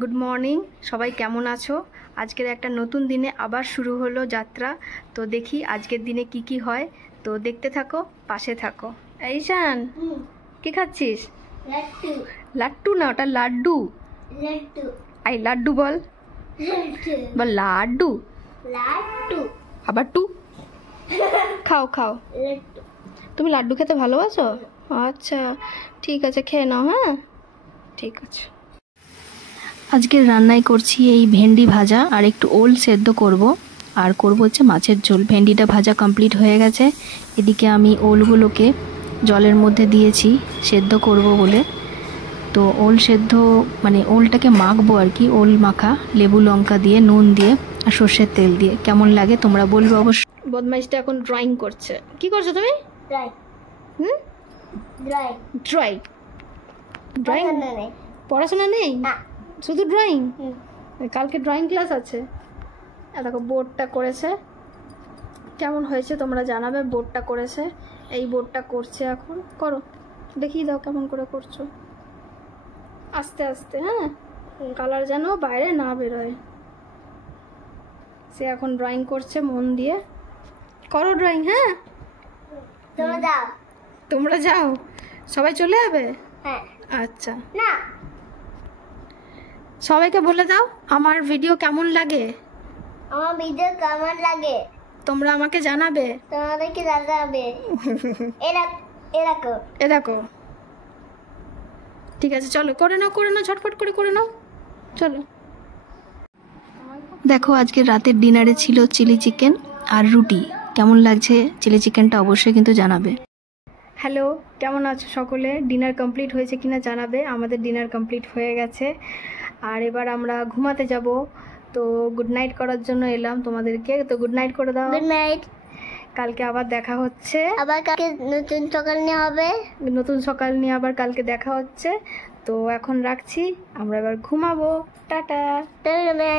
Good morning, সবাই কেমন আছো? আজকের একটা নতুন দিনে আবার শুরু হলো যাত্রা। তো দেখি আজকের দিনে কি কি হয়, তো দেখতে থাকো, পাশে থাকো। ঈশান, কি খাচ্ছিস? লাড্ডু। লাড্ডু না, ওটা লাড্ডু। লাড্ডু। আই লাড্ডু বল। বল লাড্ডু। লাড্ডু। আবার টু। খাও খাও। লাড্ডু। তুমি লাড্ডু খেতে ভালোবাসো? আচ্ছা ঠিক আছে, খেয়ে নাও। হ্যাঁ ঠিক আছে। আজকের রান্নায় করছি এই ভেন্ডি ভাজা আর একটু ওল সেদ্ধ করব, আর করব হচ্ছে মাছের ঝোল। ভেন্ডিটা ভাজা কমপ্লিট হয়ে গেছে, এদিকে আমি ওলগুলোকে জলের মধ্যে দিয়েছি সেদ্ধ করব বলে। তো ওল সেদ্ধ মানে ওলটাকে মাখবো আর কি, ওল মাখা লেবু লঙ্কা দিয়ে, নুন দিয়ে আর সর্ষের তেল দিয়ে। কেমন লাগে তোমরা বলবে অবশ্যই। বদমাইশটা এখন ড্রয়িং করছে। কি করছো তুমি? ড্রাই। ড্রাই। ড্রয়িং। ড্রয়িং নেই। পড়াশোনা নেই, না। শুধু ড্রয়িং। কালকে ড্রয়িং ক্লাস আছে। দেখো বোর্ডটা করেছে, কেমন হয়েছে তোমরা জানাবে। বোর্ডটা করেছে, এই বোর্ডটা করছে এখন। করো, দেখিয়ে দাও কেমন করে করছো। আস্তে আস্তে, হ্যাঁ, কালার যেন বাইরে না বেরোয়। সে এখন ড্রয়িং করছে, মন দিয়ে করো ড্রয়িং। হ্যাঁ তোমরা দাও। তোমরা যাও, সবাই চলে যাবে? হ্যাঁ। আচ্ছা, না। সবাইকে বলে দাও আমার ভিডিও কেমন লাগে। আমার ভিডিও কেমন লাগে তোমরা আমাকে জানাবে। তোমাদেরকে জানাবে। এরকম। এ দেখো, ঠিক আছে চলো করে নাও, করে নাও, ঝটফট করে করে নাও, চলো। দেখো আজকে রাতের ডিনারে ছিল চিলি চিকেন আর রুটি। কেমন লাগছে চিলি চিকেনটা অবশ্যই কিন্তু জানাবে। হ্যালো, কেমন আছো সকলে? ডিনার কমপ্লিট হয়েছে কিনা জানাবে। আমাদের ডিনার কমপ্লিট হয়ে গেছে, আর এবার আমরা ঘুমাতে যাব। তো গুড নাইট করার জন্য এলাম তোমাদেরকে। তো গুড নাইট করে দাও। Good night. কালকে আবার দেখা হচ্ছে। আবার কালকে নতুন সকাল নিয়ে হবে। নতুন সকাল নিয়ে আবার কালকে দেখা হচ্ছে। তো এখন রাখছি, আমরা এবার ঘুমাবো। টাটা। টাটা।